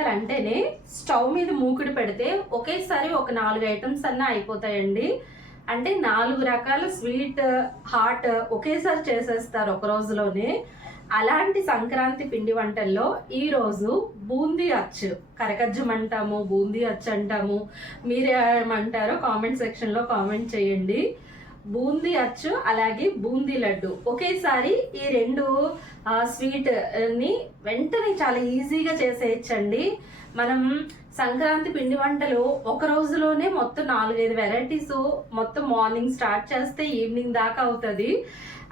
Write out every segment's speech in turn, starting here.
వంటలు అంటేనే స్టవ్ మీద మూకుడు పెడితే ఒకేసారి ఒక నాలుగు ఐటమ్స్ అన్న అయిపోతాయండి. అంటే నాలుగు రకాల స్వీట్ హాట్ ఒకేసారి చేసేస్తారు ఒక రోజులోనే. అలాంటి సంక్రాంతి పిండి వంటల్లో ఈ రోజు బూందీ అచ్చు. కరకజ్జం అంటాము బూందీ అచ్చు అంటాము. మీరు ఏమంటారో కామెంట్ సెక్షన్లో కామెంట్ చేయండి. బూందీ అచ్చు అలాగే బూందీ లడ్డు. ఒకేసారి ఈ రెండు స్వీట్ని వెంటనే చాలా ఈజీగా చేసేయచ్చండి. మనం సంక్రాంతి పిండి వంటలు ఒక రోజులోనే మొత్తం నాలుగైదు వెరైటీస్ మొత్తం మార్నింగ్ స్టార్ట్ చేస్తే ఈవినింగ్ దాకా అవుతుంది.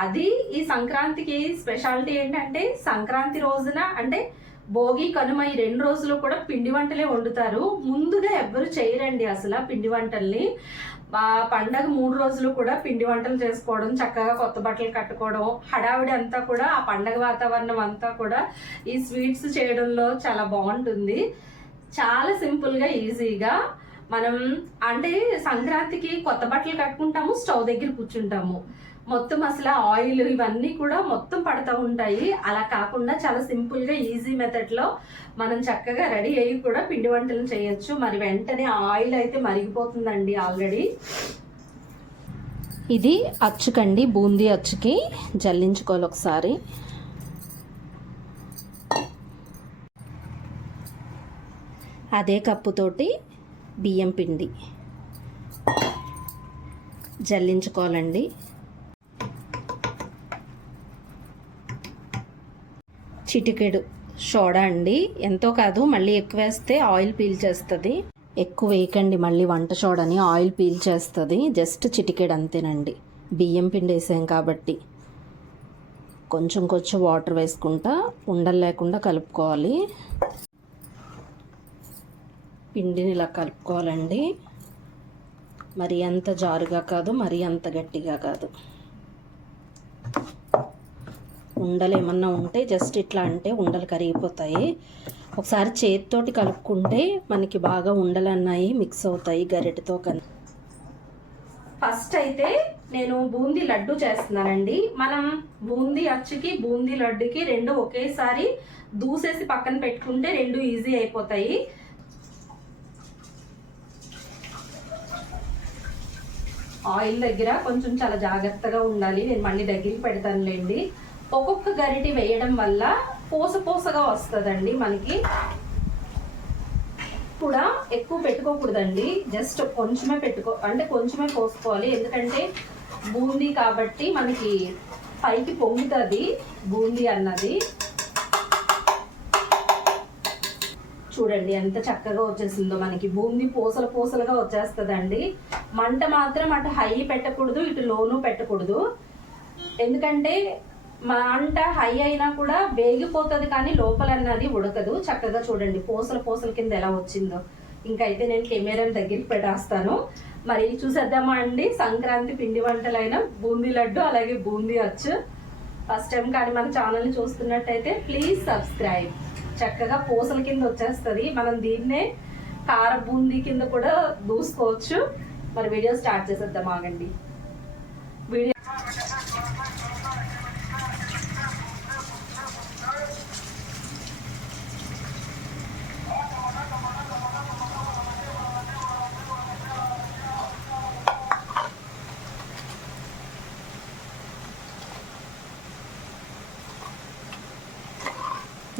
అది ఈ సంక్రాంతికి స్పెషాలిటీ ఏంటంటే సంక్రాంతి రోజున అంటే భోగి కనుమ ఈ రెండు రోజులు కూడా పిండి వంటలే వండుతారు. ముందుగా ఎవ్వరు చేయరండి అసలు పిండి వంటల్ని. పండగ మూడు రోజులు కూడా పిండి వంటలు చేసుకోవడం చక్కగా కొత్త బట్టలు కట్టుకోవడం హడావిడి అంతా కూడా ఆ పండగ వాతావరణం అంతా కూడా ఈ స్వీట్స్ చేయడంలో చాలా బాగుంటుంది. చాలా సింపుల్గా ఈజీగా మనం అంటే సంక్రాంతికి కొత్త బట్టలు కట్టుకుంటాము స్టవ్ దగ్గర కూర్చుంటాము. మొత్తం అసలు ఆయిల్ ఇవన్నీ కూడా మొత్తం పడుతూ ఉంటాయి. అలా కాకుండా చాలా సింపుల్గా ఈజీ మెథడ్లో మనం చక్కగా రెడీ అయ్యి కూడా పిండి వంటలు చేయొచ్చు. మరి వెంటనే ఆయిల్ అయితే మరిగిపోతుందండి ఆల్రెడీ. ఇది అచ్చుకండి బూందీ అచ్చుకి జల్లించుకోవాలి ఒకసారి. అదే కప్పుతోటి బియ్యం పిండి జల్లించుకోవాలండి. చిటికెడు. సోడా అండి. ఎంతో కాదు మళ్ళీ ఎక్కువ వేస్తే ఆయిల్ పీల్చేస్తుంది ఎక్కువ వేయకండి మళ్ళీ వంట సోడాని ఆయిల్ పీల్చేస్తుంది జస్ట్ చిటికెడు అంతేనండి. బియ్యం పిండి వేసాం కాబట్టి. కొంచెం కొంచెం వాటర్ వేసుకుంటా ఉండలు లేకుండా కలుపుకోవాలి. పిండిని ఇలా కలుపుకోవాలండి. మరి అంత జారుగా కాదు మరి అంత గట్టిగా కాదు. ఉండలు ఏమన్నా ఉంటే జస్ట్ ఇట్లా అంటే ఉండలు కరిగిపోతాయి. ఒకసారి చేతితోటి కలుపుకుంటే మనకి బాగా ఉండలు అన్నాయి మిక్స్ అవుతాయి గరిటెతో కన్నా ఫస్ట్ అయితే నేను బూందీ లడ్డు చేస్తున్నానండి. మనం బూందీ అచ్చుకి బూందీ లడ్డుకి రెండు ఒకేసారి దూసేసి పక్కన పెట్టుకుంటే రెండు ఈజీ అయిపోతాయి. ఆయిల్ దగ్గర కొంచెం చాలా జాగ్రత్తగా ఉండాలి. నేను మళ్ళీ దగ్గరికి పెడతానులేండి. ఒక్కొక్క గరిటి వేయడం వల్ల పూస పూసగా వస్తుందండి మనకి. కూడా ఎక్కువ పెట్టుకోకూడదండి. జస్ట్ కొంచెమే పెట్టుకో అంటే కొంచెమే పోసుకోవాలి. ఎందుకంటే బూందీ కాబట్టి మనకి పైకి పొంగుతుంది బూందీ అన్నది. చూడండి ఎంత చక్కగా వచ్చేసిందో మనకి. బూందీ పూసలు పూసలుగా వచ్చేస్తుందండి. మంట మాత్రం అటు హై పెట్టకూడదు ఇటు లోను పెట్టకూడదు. ఎందుకంటే మంట హై అయినా కూడా వేగిపోతుంది కానీ లోపల అన్నది ఉడకదు. చక్కగా చూడండి పూసల పూసల కింద ఎలా వచ్చిందో. ఇంకైతే నేను కెమెరాని దగ్గరికి పెట్టేస్తాను. మరి చూసేద్దామా అండి? సంక్రాంతి పిండి వంటలైన బూందీ లడ్డు అలాగే బూందీ అచ్చు. ఫస్ట్ టైం కానీ మన ఛానల్ని చూస్తున్నట్టయితే ప్లీజ్ సబ్స్క్రైబ్ చక్కగా పూసల కింద వచ్చేస్తుంది. మనం దీన్నే కార బూందీ కింద కూడా దూసుకోవచ్చు. మరి వీడియో స్టార్ట్ చేసేద్దాం ఆగండి వీడియో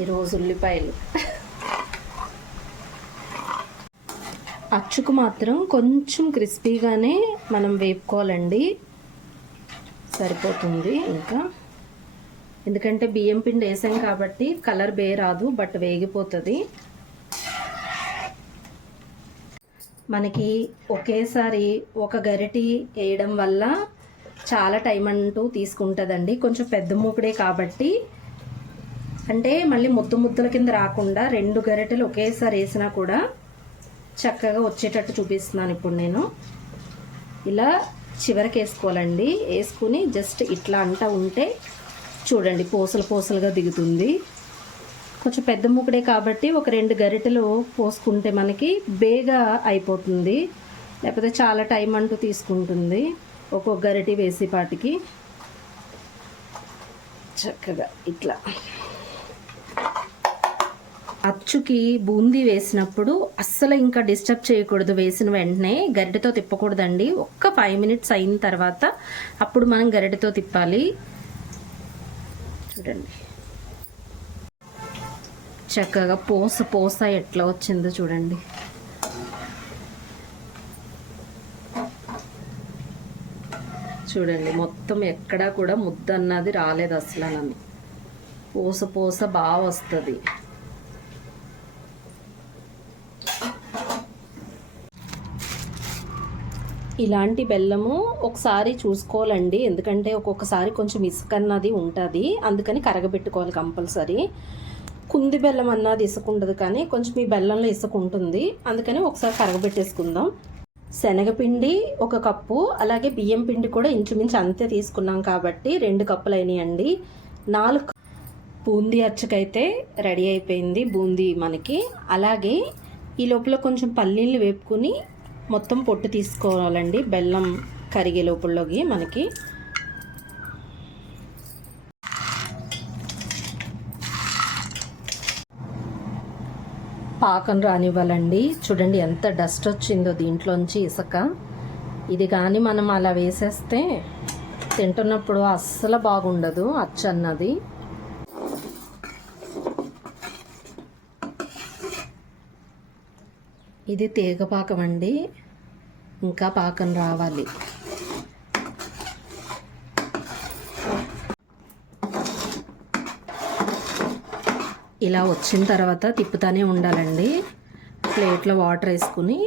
ఈరోజు ఉల్లిపాయలు. అచ్చుకు మాత్రం కొంచెం క్రిస్పీగానే మనం వేపుకోవాలండి. సరిపోతుంది ఇంకా. ఎందుకంటే బియ్యం పిండి వేసాం కాబట్టి కలర్ బే రాదు బట్ వేగిపోతుంది. మనకి ఒకేసారి ఒక గరిటి వేయడం వల్ల చాలా టైం అంటూ తీసుకుంటుందండి. కొంచెం పెద్ద మూకుడే కాబట్టి అంటే మళ్ళీ ముద్దు ముద్దల కింద రాకుండా రెండు గరిటెలు ఒకేసారి వేసినా కూడా చక్కగా వచ్చేటట్టు చూపిస్తున్నాను ఇప్పుడు నేను. ఇలా చివరికి వేసుకోవాలండి. వేసుకుని జస్ట్ ఇట్లా అంటా ఉంటే చూడండి పూసలు పూసలుగా దిగుతుంది. కొంచెం పెద్ద ముక్కడే కాబట్టి ఒక రెండు గరిటెలు పోసుకుంటే మనకి బేగా అయిపోతుంది. లేకపోతే చాలా టైం అంటూ తీసుకుంటుంది ఒక్కొక్క గరిటె వేసేపాటికి. చక్కగా ఇట్లా. అచ్చుకి బూందీ వేసినప్పుడు అస్సలు ఇంకా డిస్టర్బ్ చేయకూడదు. వేసిన వెంటనే గరిటెతో తిప్పకూడదండి. ఒక్క ఫైవ్ మినిట్స్ అయిన తర్వాత అప్పుడు మనం గరిటెతో తిప్పాలి. చూడండి. చక్కగా పోస పోస ఎట్లా వచ్చిందో చూడండి. చూడండి మొత్తం ఎక్కడా కూడా ముద్ద అన్నది రాలేదు అసలు నన్ను. పూస పూస బాగా వస్తుంది. ఇలాంటి బెల్లము ఒకసారి చూసుకోవాలండి. ఎందుకంటే ఒక్కొక్కసారి కొంచెం ఇసుక అన్నది ఉంటుంది. అందుకని కరగబెట్టుకోవాలి కంపల్సరీ. కుంది బెల్లం అన్నది ఇసుక ఉండదు కానీ కొంచెం ఈ బెల్లంలో ఇసుక ఉంటుంది. అందుకని ఒకసారి కరగబెట్టేసుకుందాం. శనగపిండి ఒక కప్పు అలాగే బియ్యం పిండి కూడా ఇంచుమించు అంతే తీసుకున్నాం కాబట్టి రెండు కప్పులు అయినాయండి. నాలుగు బూందీ అచ్చకైతే రెడీ అయిపోయింది బూందీ మనకి. అలాగే ఈ లోపల కొంచెం పల్లీలు వేపుకుని మొత్తం పొట్టు తీసుకోవాలండి. బెల్లం కరిగే లోపలలోకి మనకి. పాకం రానివ్వాలండి. చూడండి ఎంత డస్ట్ వచ్చిందో దీంట్లోంచి ఇసుక. ఇది కానీ మనం అలా వేసేస్తే తింటున్నప్పుడు అస్సలు బాగుండదు. అచ్చన్నది. ఇది తీగ పాకం అండి. ఇంకా పాకం రావాలి. ఇలా వచ్చిన తర్వాత తిప్పుతానే ఉండాలండి. ప్లేట్లో వాటర్ వేసుకుని.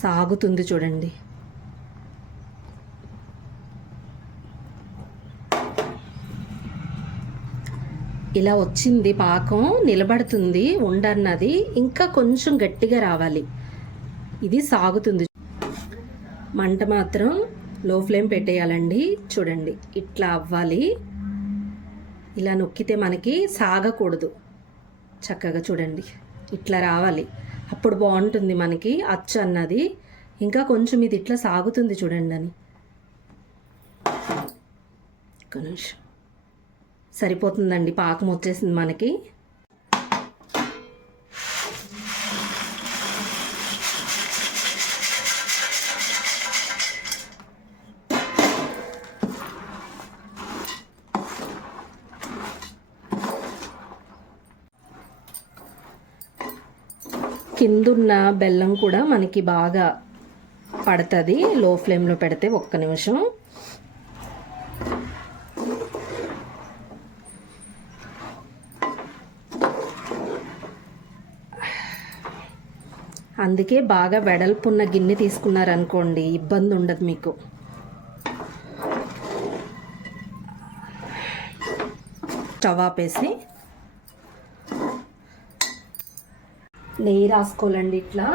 సాగుతుంది చూడండి. ఇలా వచ్చింది పాకం నిలబడుతుంది ఉండన్నది ఇంకా కొంచెం గట్టిగా రావాలి. ఇది సాగుతుంది. మంట మాత్రం లో ఫ్లేమ్ పెట్టేయాలండి. చూడండి ఇట్లా అవ్వాలి. ఇలా నొక్కితే మనకి సాగకూడదు. చక్కగా చూడండి ఇట్లా రావాలి. అప్పుడు బాగుంటుంది మనకి అచ్చు అన్నది. ఇంకా కొంచెం ఇది ఇట్లా సాగుతుంది చూడండి అని. ఒక నిమిషం. సరిపోతుందండి. పాకం వచ్చేసింది మనకి. కిందున్న బెల్లం కూడా మనకి బాగా పడుతుంది. లో ఫ్లేమ్లో పెడితే ఒక్క నిమిషం. అందుకే బాగా వెడల్పున్న గిన్నె తీసుకున్నారనుకోండి ఇబ్బంది ఉండదు మీకు. స్టవ్ ఆపేసి నెయ్యి రాసుకోవాలండి ఇట్లా.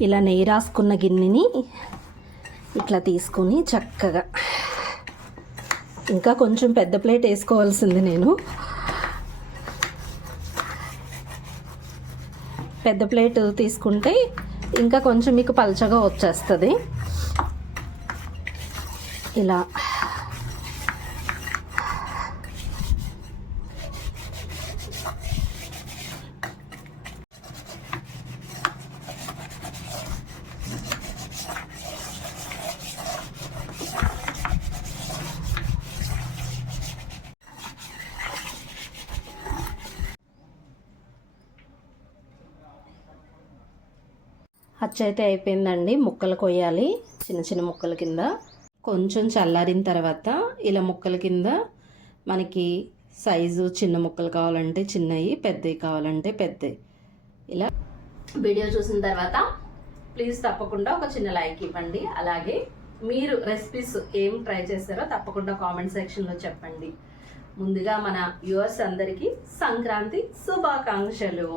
ఇలా నెయ్యి రాసుకున్న గిన్నెని ఇట్లా తీసుకొని చక్కగా ఇంకా కొంచెం పెద్ద ప్లేట్ వేసుకోవాల్సింది నేను. పెద్ద ప్లేట్ తీసుకుంటే ఇంకా కొంచెం మీకు పలచగా వచ్చేస్తుంది. ఇలా అచ్చైతే అయిపోయిందండి. ముక్కలు కొయ్యాలి. చిన్న చిన్న ముక్కల కింద. కొంచెం చల్లారిన తర్వాత ఇలా ముక్కల కింద మనకి సైజు చిన్న ముక్కలు కావాలంటే చిన్నవి పెద్దవి కావాలంటే పెద్దవి ఇలా వీడియో చూసిన తర్వాత ప్లీజ్ తప్పకుండా ఒక చిన్న లైక్ ఇవ్వండి. అలాగే మీరు రెసిపీస్ ఏం ట్రై చేస్తారో తప్పకుండా కామెంట్ సెక్షన్లో చెప్పండి. ముందుగా మన వ్యూవర్స్ అందరికీ సంక్రాంతి శుభాకాంక్షలు.